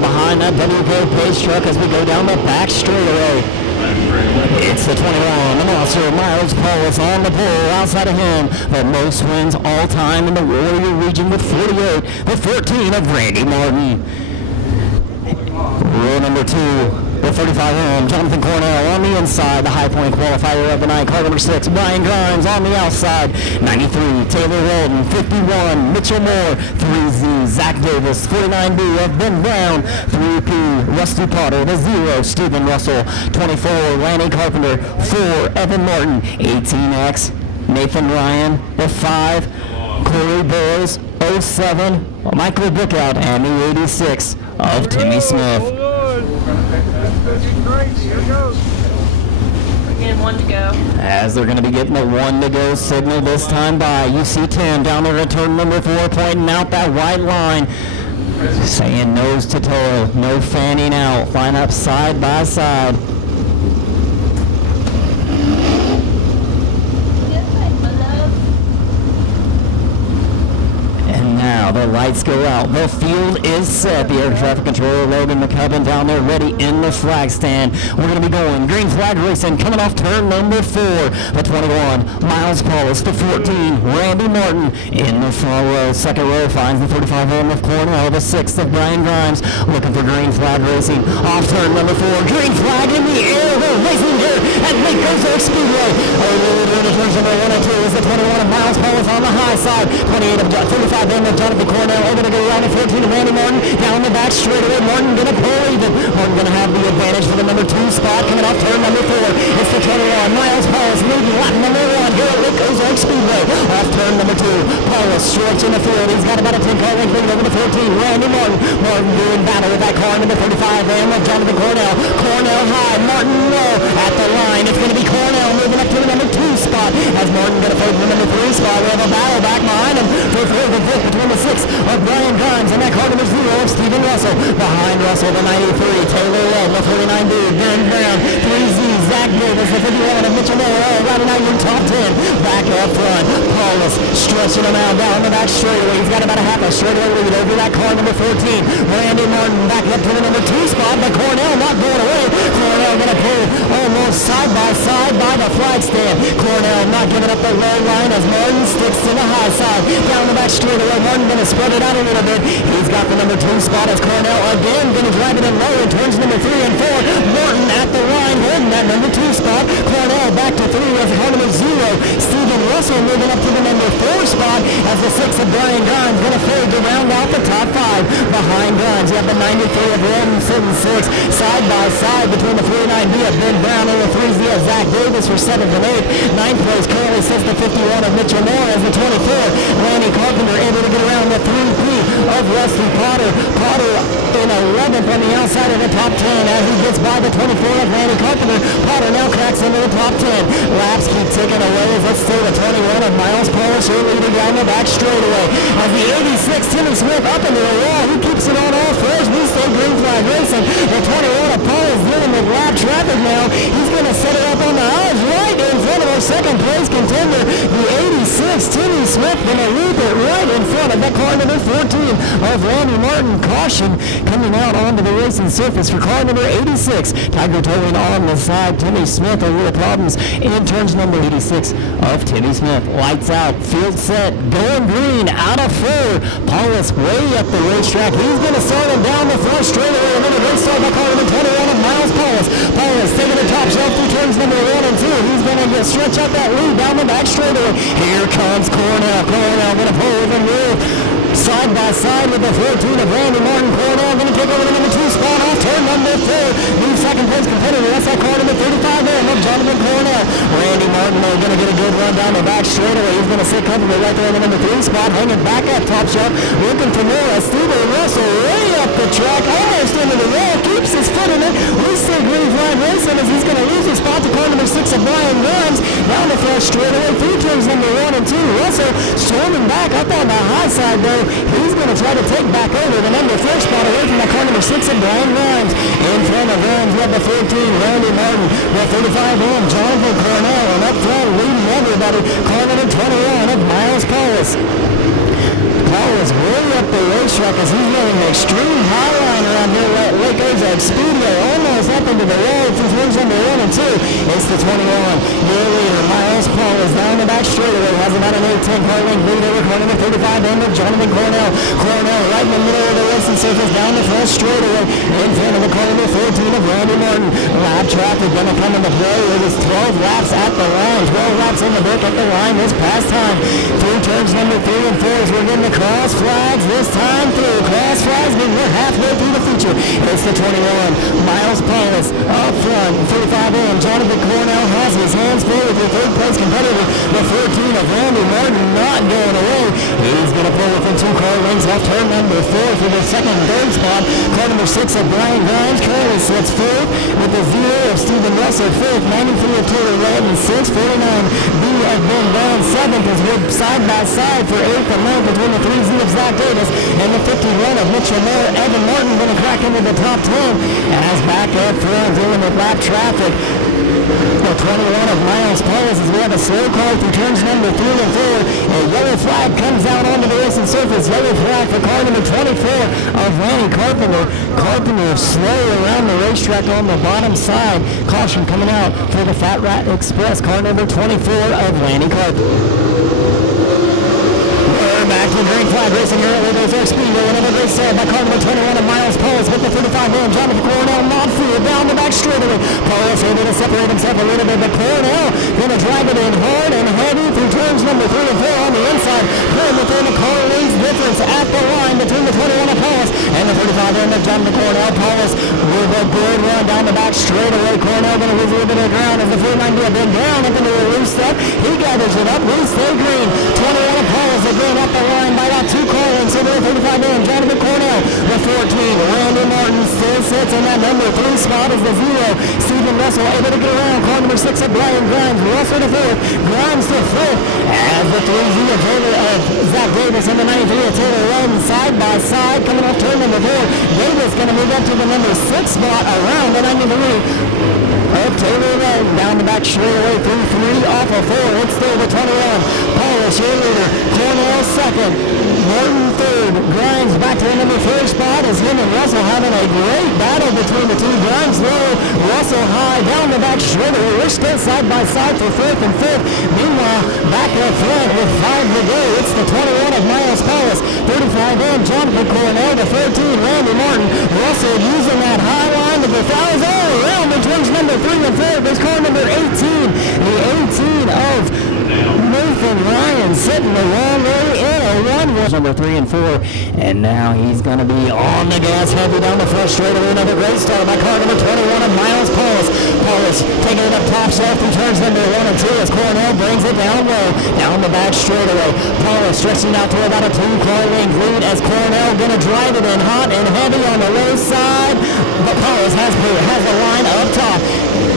behind that WK pace truck as we go down the back straightaway. It's the 21, the monster, Miles Paulus on the pole. Outside of him, the most wins all time in the Warrior region with 48. The 14 of Randy Martin. Row number 2. The 35M, Jonathan Cornell on the inside, the high point qualifier of the night. Car number 6, Brian Grimes on the outside. 93, Taylor Walton. 51, Mitchell Moore. 3Z, Zach Davis. 49B of Ben Brown. 3P, Rusty Potter. The 0, Stephen Russell. 24, Lanny Carpenter. 4, Evan Martin. 18X, Nathan Ryan. The 5, Corey Burrows. 07, Michael Bookout. And the 86 of Timmy Smith. Here goes. Again, 1 to go. As they're going to be getting the 1 to go signal this time by. You see Tim down there at turn number 4 pointing out that white line. Saying nose to toe, no fanning out. Line up side by side. Now the lights go out. The field is set. The air traffic controller Logan McCubbin down there ready in the flag stand. We're going to be going green flag racing coming off turn number 4. The 21, Miles Paulus. The 14, Randy Martin in the far row. Second row finds the 35M of Cornell. The 6th of Brian Grimes looking for green flag racing. Off turn number 4, green flag in the air. We're racing here at Lake Ozark Speedway. Over the turns number 1 and 2 is the 21 of Miles Paulus on the high side. 28 of 35M of Jonathan Cornell. Over to go around at 14 of Randy Martin. Down the back straightaway. Martin going to pull even. Martin going to have the advantage for the number 2 spot coming off turn number 4. It's the 21. Miles Paulus leading lap number 1 here at Lake Ozark Speedway. Off turn number 2. Paulus stretching the field. He's got about a 10-car length lead over the 14. Randy Martin. Martin doing battle with that car number 35 and of Jonathan Cornell. Cornell high. Martin low at the line. It's going to be Cornell moving up to the number 2 spot as Martin going to fight the number 3 spot. We have a battle back behind him for 4th and 5th between the 6 of Brian Grimes and that car number 0 of Stephen Russell. Behind Russell, the 93, Taylor Love, the 49 dude, Ben Brown, 3Z, Zach Davis, the 51 of Mitchell Moore, all riding out in top 10. Back up front, Paulus stretching him out down the back straightaway. He's got about a half a straightaway lead over that car number 14. Randy Martin back up to the number 2 spot, but Cornell not going away. Cornell going to pull almost side by side by the flag stand. Cornell not giving up the low line as Martin sticks to the high side. Down the back straightaway, Martin going to spread it out a little bit. He's got the number 2 spot as Cornell again going to drive it in low in turns number 3 and 4. Martin at the line holding that number 2 spot. Cornell back to 3 as car number 0. Stephen Russell moving up to the number 4 spot as the 6 of Brian Grimes going to fade to round out the top 5. Behind Grimes, you have the 93 of Robinson 6 side by side between the 49B of Ben Brown and the 3Z of Zach Davis for 7th and 8th. 9th place currently sits the 51 of Mitchell Moore as the 24. Lanny Carpenter able to get around the 3P of Rusty Potter. Potter in 11th on the outside of the top 10 as he gets by the 24 of Lanny Carpenter. Potter now cracks into the top 10. Laps keep ticking away as let's see the 21 of Miles Paulus leading down the back straightaway. As the 86 Timmy Smith up into the wall, he keeps it on all fours. We stay green flag racing. The 21 of Paulus dealing with lap traffic now. He's going to set it up on the eyes right in front of our second place contender. The 86 Timmy Smith going to loop it right in front of that car number 14 of Randy Martin. Caution coming out onto the racing surface for car number 86. Tiger towing on the side. Timmy Smith a little problems in turns number 86 of Timmy Smith. Lights out, field set, going green, out of 4. Paulus way up the racetrack. He's going to start him down the 4 straightaway. And then a great start by car number 21 of Miles Paulus. Paulus taking the top shelf through turns number 1 and 2. He's going to stretch out that lead down the back straightaway. Here comes Cornell. Cornell going to pull over and move side by side with the 14 of Randy Martin. Cornell going to take over the number 2 spot off turn number 4. New second place competitor. That's that car number 35 there. Look, Jonathan Cornell. Randy Martin though going to get a good run down the back straightaway. He's going to sit comfortably right there in the number 3 spot, hanging back up top shelf, looking for more. Stephen Russell way up the track, almost into the wall, keeps his foot in it. We see green flag racing as he's going to lose his spot to car number 6 of Brian Grimes. Down the first straightaway through turns number 1 and 2. Russell storming back up on the high side though. He's going to try to take back over the number 4 spot away from that car number 6 of Brian Grimes. In front of Grimes, you have the 14, Randy Martin. The 35 in, Jonathan Cornell. And up front, leading everybody, car number 21 of Miles Paulus. Paulus way up the racetrack as he's running an extreme high line around here Ozark Speedway, almost up into the wall through turns number 1 and 2. It's the 21. Your leader, Miles Paulus, down the back straightaway, has about an 8-10 car length lead over corner number 35 end of Jonathan Cornell. Cornell right in the middle of the racing surface, down the front straightaway, in front of the car number 14 of Randy Martin. Lap traffic going to come into play. It is 12 laps at the line, 12 laps in the book at the line this past time. Through turns number 3 and 4 as we're getting the cross flags this time through. Cross flags, but we're halfway through the feature. It's the 21. Miles Paulus up front, 35 in. Jonathan Cornell has his hands full with the third place competitor. The 14 of Randy Martin not going away. He's going to pull within 2 car lengths off turn number 4 for the second and third spot. Car number 6 of Brian Grimes currently sits 4th with the 0 of Stephen Russell 5th, 93 of Taylor Red, and 649 B of Ben Brown 7th as we're side by side for 8th and 9th between the 3Z of Zach Davis and the 51 of Mitchell Moore. Evan Martin going to crack into the top 10 as back up front dealing with lap traffic. The 21 of Miles Paulus as we have a slow call through turns number 3 and 4. A yellow flag comes out onto the racing surface. Yellow flag for car number 24 of Randy Carpenter. Carpenter slow around the racetrack on the bottom side. Caution coming out for the Fat Rat Express, car number 24 of Randy Carpenter. Back to green flag racing here at Ozark Speedway. Another great start by car number 21 of Miles Paulus with the 35 in. Jonathan Cornell not field down the back straightaway. Paulus able to separate himself a little bit, but Cornell going to drive it in hard and heavy through turns number 3 and 4 on the inside. Pulling within the car length difference at the line between the 21 of Paulus and the 35 in of Jonathan Cornell. Paulus with a good run down the back straightaway. Cornell going to lose a little bit of ground as the 49 have been down up into the loose stuff. He gathers it up. We stay green. 21 of Paulus again up the line by about 2 car lengths over the 35 in. Jonathan Cornell, the 14. Randy Martin still sits in that number 3 spot as the 0. Stephen Russell able to get around. Car number 6 of Brian Grimes. Russell to 4th. Grimes to 5th as the 3Z of Zach Davis and the 93 of Taylor Run side by side coming off turn number 4. Davis going to move up to the number 6 spot around the 93 of Taylor Run. Down the back straightaway through 3 off of 4. It's still the 21. Paulus, your leader. Cornell second. Martin third. Grimes back to the number 4 spot as him and Russell having a great battle between the two. Grimes low, Russell high, down the back straightaway. We're still side by side for 4th and 5th. Meanwhile, back up front with 5 to go. It's the 21 of Miles Paulus. 35 in Jonathan Cornell. The 13, Randy Martin. Russell using that high line to the fouls all around the turns number 3 and 4. There's car number 18. The 18 of Nathan Ryan sitting the wrong way in a 1 was number 3 and 4, and now he's going to be on the gas heavy down the front straightaway. Another great start by car number 21 of Miles Paulus. Paulus taking it up top shelf through turns number 1 and 2 as Cornell brings it down low down the back straightaway. Paulus stretching out to about a 2-car length lead as Cornell going to drive it in hot and heavy on the low side, but Paulus has the line up top.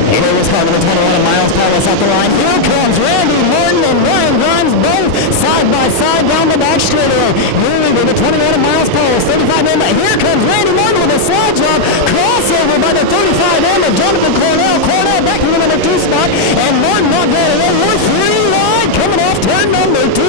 Here is car number 21 of Miles Paulus out the line. Here comes Randy Martin and Ryan Grimes both side by side down the back straightaway. Here with the 21 of Miles Paulus, 35 in. Here comes Randy Martin with a slide job. Crossover by the 35 in of Jonathan Cornell. Cornell back to the number 2 spot. And Martin not going away. We're 3 wide coming off turn number 2.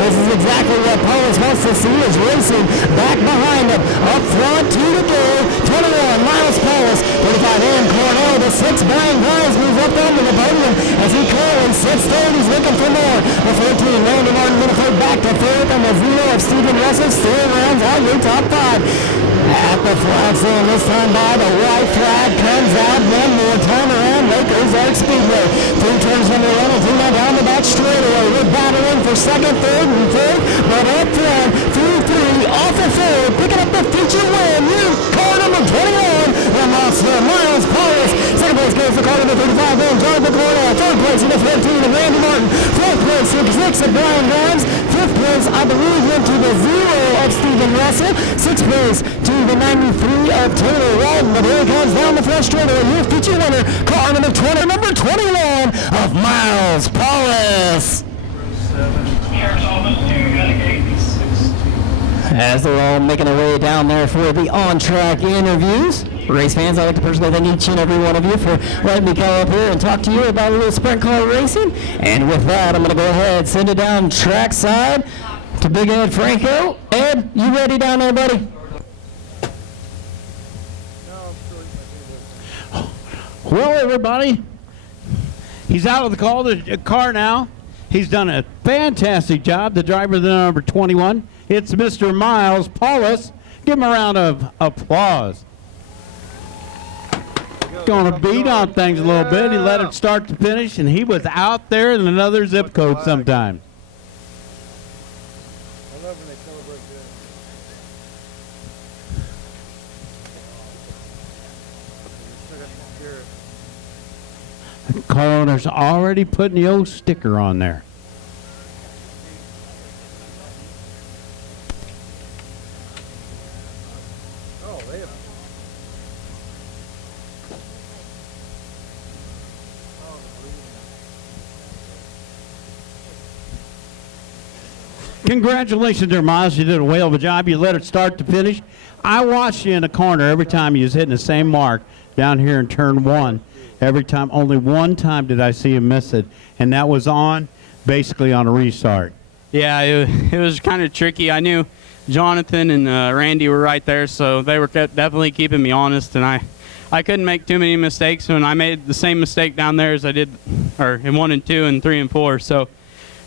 This is exactly what Paulus wants to see is racing back behind him. Up front, 2 to go. 21, Miles Paulus. 35 in, Cornell. The 6, Brian Grimes moves up onto the podium as he curls. Sits third, he's looking for more. The 14, Randy Martin going to play back to 4th, and the 0 of Stephen Russell still rounds out your top 5. At the flag stand this time by the white flag comes out one more time around Lake Ozark Speedway. Through turns number 1 and 2 now down the back straightaway. We're battling for 2nd, 3rd, and 4th, but up front through 3 off of 4, picking up the feature win. New car number 21, the monster Miles Paulus. 2nd place goes for car number 35 in Jonathan Cornell. 3rd place in the 14 of Randy Martin. 4th place in 6 of Brian Grimes. 5th place I believe went to the 0 of Stephen Russell. 6th place to the 93 of Taylor Walton. But here comes down the front straightaway. New feature winner, car number 20, number 21 of Miles Paulus. As they're all making their way down there for the on-track interviews. Race fans, I'd like to personally thank each and every one of you for letting me come up here and talk to you about a little sprint car racing. And with that, I'm going to go ahead and send it down trackside to Big Ed Franco. Ed, you ready down there, buddy? No. Well, everybody, he's out of the car now. He's done a fantastic job. The driver of the number 21, it's Mr. Miles Paulus. Give him a round of applause. Going to beat on things a little bit. He let it start to finish, and he was out there in another zip code sometime. I love when they celebrate this. Car owner's already putting the old sticker on there. Oh, they have. Congratulations there, Miles. You did a whale of a job. You let it start to finish. I watched you in the corner every time you was hitting the same mark down here in turn 1. Every time, only one time did I see him miss it, and that was basically on a restart. Yeah, it was kind of tricky. I knew Jonathan and Randy were right there, so they were definitely keeping me honest, and I couldn't make too many mistakes when I made the same mistake down there as I did in 1 and 2 and 3 and 4. So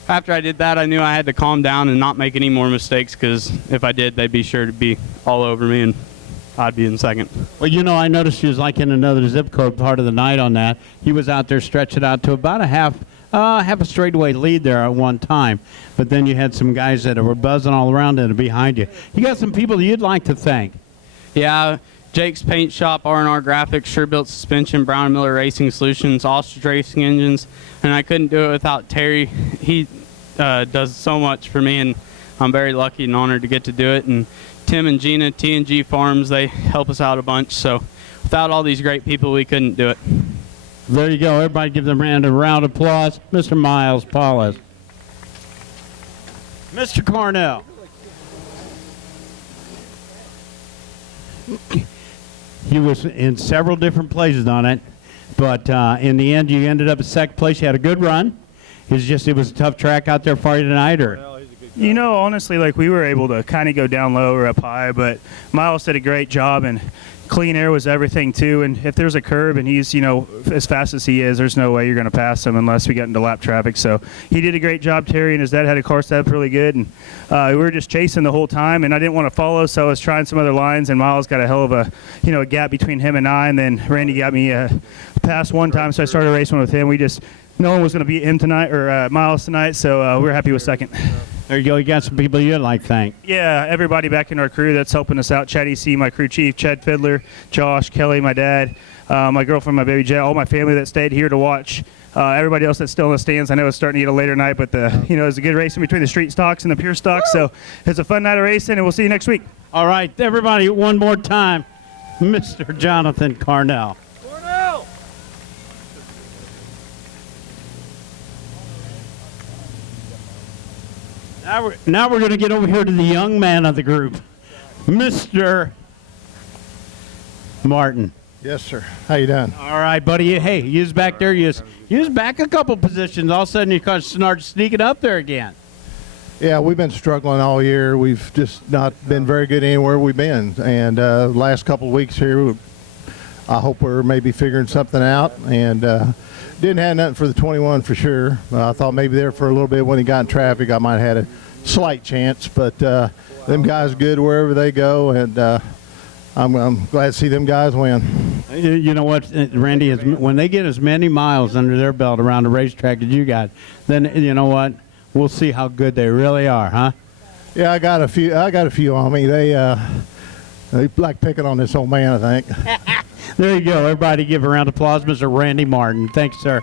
after I did that, I knew I had to calm down and not make any more mistakes, because if I did, they'd be sure to be all over me, and I'd be in second. Well, you know, I noticed he was like in another zip code part of the night on that. He was out there stretching out to about a half a straightaway lead there at one time. But then you had some guys that were buzzing all around and behind you. You got some people you'd like to thank. Yeah, Jake's Paint Shop, R&R Graphics, Sure Built Suspension, Brown & Miller Racing Solutions, Ostrich Racing Engines, and I couldn't do it without Terry. He does so much for me, and I'm very lucky and honored to get to do it. And Tim and Gina, T&G Farms, they help us out a bunch. So without all these great people, we couldn't do it. There you go. Everybody give them a round of applause. Mr. Miles Paulus. Mr. Cornell. He was in several different places on it, but in the end, you ended up at second place. You had a good run. It was a tough track out there for you tonight, or? You know, honestly, like, we were able to kind of go down low or up high, but Miles did a great job, and clean air was everything too. And if there's a curb and he's, you know, as fast as he is, there's no way you're going to pass him unless we get into lap traffic. So he did a great job. Terry and his dad had a car set up really good, and we were just chasing the whole time, and I didn't want to follow, so I was trying some other lines, and Miles got a hell of a, you know, a gap between him and I, and then Randy got me a pass one time, so I started racing with him. No one was going to beat him tonight, or Miles tonight, so we were happy with second. There you go. You got some people you'd like to thank. Yeah, everybody back in our crew that's helping us out. Chad EC, my crew chief, Chad Fiddler, Josh, Kelly, my dad, my girlfriend, my baby Jet, all my family that stayed here to watch. Everybody else that's still in the stands. I know it's starting to get a later night, but it was a good racing between the street stocks and the pure stocks. So it's a fun night of racing, and we'll see you next week. All right, everybody, one more time, Mr. Jonathan Cornell. Cornell! Now we're going to get over here to the young man of the group, Mr. Martin. Yes, sir. How you doing? All right, buddy. Hey, you was back there. You was back a couple positions. All of a sudden, you kind of started sneaking up there again. Yeah, we've been struggling all year. We've just not been very good anywhere we've been. And last couple of weeks here, I hope we're maybe figuring something out. And didn't have nothing for the 21 for sure. I thought maybe there for a little bit when he got in traffic, I might have had a slight chance. But them guys good wherever they go, and I'm glad to see them guys win. You know what, Randy, when they get as many miles under their belt around the racetrack as you got, then you know what, we'll see how good they really are, huh? Yeah, I got a few on me. They like picking on this old man, I think. There you go. Everybody give a round of applause, Mr. Randy Martin. Thanks, sir.